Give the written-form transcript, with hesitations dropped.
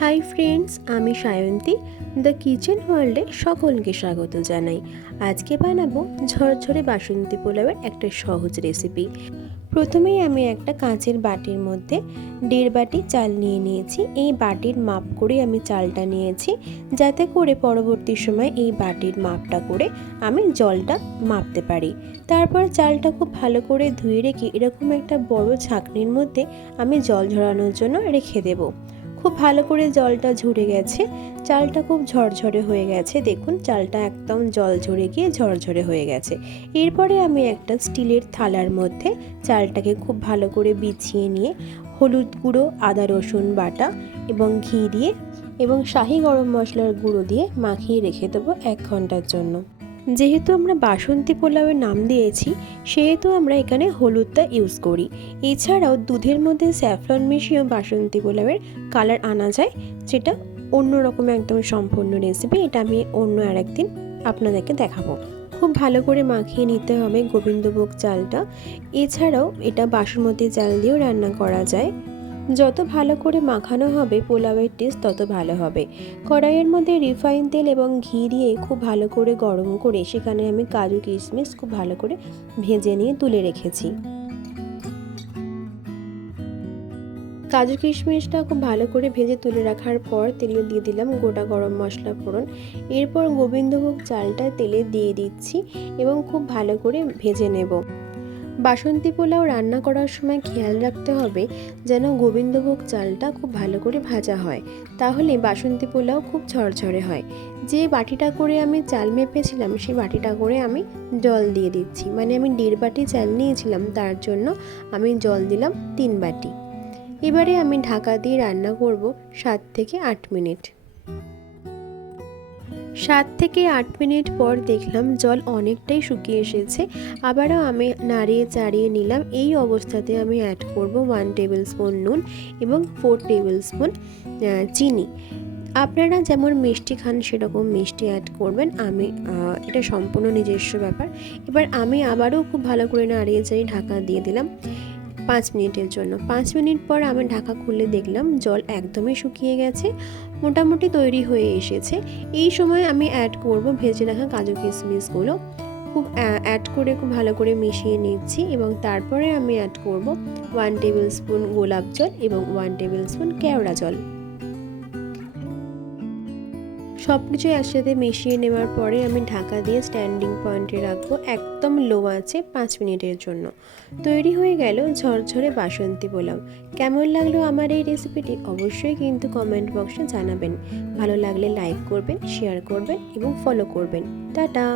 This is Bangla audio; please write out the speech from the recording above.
হাই ফ্রেন্ডস, আমি সায়ন্তী দ্য কিচেন ওয়ার্ল্ডে সকলকে স্বাগত জানাই। আজকে বানাবো ঝরঝরে বাসন্তী পোলাওয়ের একটা সহজ রেসিপি। প্রথমেই আমি একটা কাঁচের বাটির মধ্যে 1.5 বাটি চাল নিয়ে নিয়েছি। এই বাটির মাপ করে আমি চালটা নিয়েছি, যাতে করে পরবর্তী সময় এই বাটির মাপটা করে আমি জলটা মাপতে পারি। তারপর চালটা খুব ভালো করে ধুয়ে রেখে এরকম একটা বড় ছাঁকনির মধ্যে আমি জল ঝরানোর জন্য রেখে দেবো। খুব ভালো করে জলটা ঝরে গেছে, চালটা খুব ঝরঝরে হয়ে গেছে। দেখুন, চালটা একদম জল ঝরে গিয়ে ঝরঝরে হয়ে গেছে। এরপরে আমি একটা স্টিলের থালার মধ্যে চালটাকে খুব ভালো করে বিছিয়ে নিয়ে হলুদ গুঁড়ো, আদা রসুন বাটা এবং ঘি দিয়ে এবং শাহি গরম মশলার গুঁড়ো দিয়ে মাখিয়ে রেখে দেবো 1 ঘন্টার জন্য। যেহেতু আমরা বাসন্তী পোলাওয়ের নাম দিয়েছি, সেহেতু আমরা এখানে হলুদটা ইউজ করি। এছাড়াও দুধের মধ্যে স্যাফরন মিশিয়েও বাসন্তী পোলাওয়ের কালার আনা যায়, যেটা অন্যরকম একদম সম্পূর্ণ রেসিপি। এটা আমি অন্য আরেকদিন আপনাদেরকে দেখাবো। খুব ভালো করে মাখিয়ে নিতে হবে গোবিন্দভোগ চালটা। এছাড়াও এটা বাসমতি চাল দিয়েও রান্না করা যায়। যত ভালো করে মাখানো হবে পোলাওয়ের টেস্ট তত ভালো হবে। কড়াইয়ের মধ্যে রিফাইন তেল এবং ঘি দিয়ে খুব ভালো করে গরম করে সেখানে আমি কাজু কিশমিশ খুব ভালো করে ভেজে নিয়ে তুলে রেখেছি। কাজু কিশমিশটা খুব ভালো করে ভেজে তুলে রাখার পর তেলে দিয়ে দিলাম গোটা গরম মশলা ফোড়ন। এরপর গোবিন্দভোগ চালটা তেলে দিয়ে দিচ্ছি এবং খুব ভালো করে ভেজে নেব। বাসন্তী পোলাও রান্না করার সময় খেয়াল রাখতে হবে যেন গোবিন্দভোগ চালটা খুব ভালো করে ভাজা হয়, তাহলে বাসন্তী পোলাও খুব ঝরঝরে হয়। যে বাটিটা করে আমি চাল মেপেছিলাম সেই বাটিটা করে আমি জল দিয়ে দিচ্ছি, মানে আমি 1.5 বাটি চাল নিয়েছিলাম, তার জন্য আমি জল দিলাম 3 বাটি। এবারে আমি ঢাকা দিয়ে রান্না করব 7 থেকে 8 মিনিট। 7 থেকে 8 মিনিট পর দেখলাম জল অনেকটাই শুকিয়ে এসেছে। আবারও আমি নাড়িয়ে চাড়িয়ে নিলাম। এই অবস্থাতে আমি অ্যাড করব 1 টেবিল স্পুন নুন এবং 4 টেবিল স্পুন চিনি। আপনারা যেমন মিষ্টি খান সেরকম মিষ্টি অ্যাড করবেন। এটা সম্পূর্ণ নিজস্ব ব্যাপার। এবার আমি আবারও খুব ভালো করে নাড়িয়ে চাড়িয়ে ঢাকা দিয়ে দিলাম 5 মিনিটের জন্য। 5 মিনিট পর আমি ঢাকা খুলে দেখলাম জল একদমই শুকিয়ে গেছে, মোটামুটি তৈরি হয়ে এসেছে। এই সময় আমি অ্যাড করব ভেজে রাখা কাজু কিশমিশগুলো। অ্যাড করে খুব ভালো করে মিশিয়ে নিচ্ছি এবং তারপরে আমি অ্যাড করব 1 টেবিল স্পুন গোলাপ জল এবং 1 টেবিল স্পুন কেওড়া জল। সব কিছু একসাথে মিশিয়ে নেওয়ার পরে আমি ঢাকা দিয়ে স্ট্যান্ডিং পয়েন্টে রাখবো একদম লো আছে 5 মিনিটের জন্য। তৈরি হয়ে গেল ঝরঝরে বাসন্তী পোলাও। কেমন লাগলো আমার এই রেসিপিটি অবশ্যই কিন্তু কমেন্ট বক্সে জানাবেন। ভালো লাগলে লাইক করবেন, শেয়ার করবেন এবং ফলো করবেন। টাটা।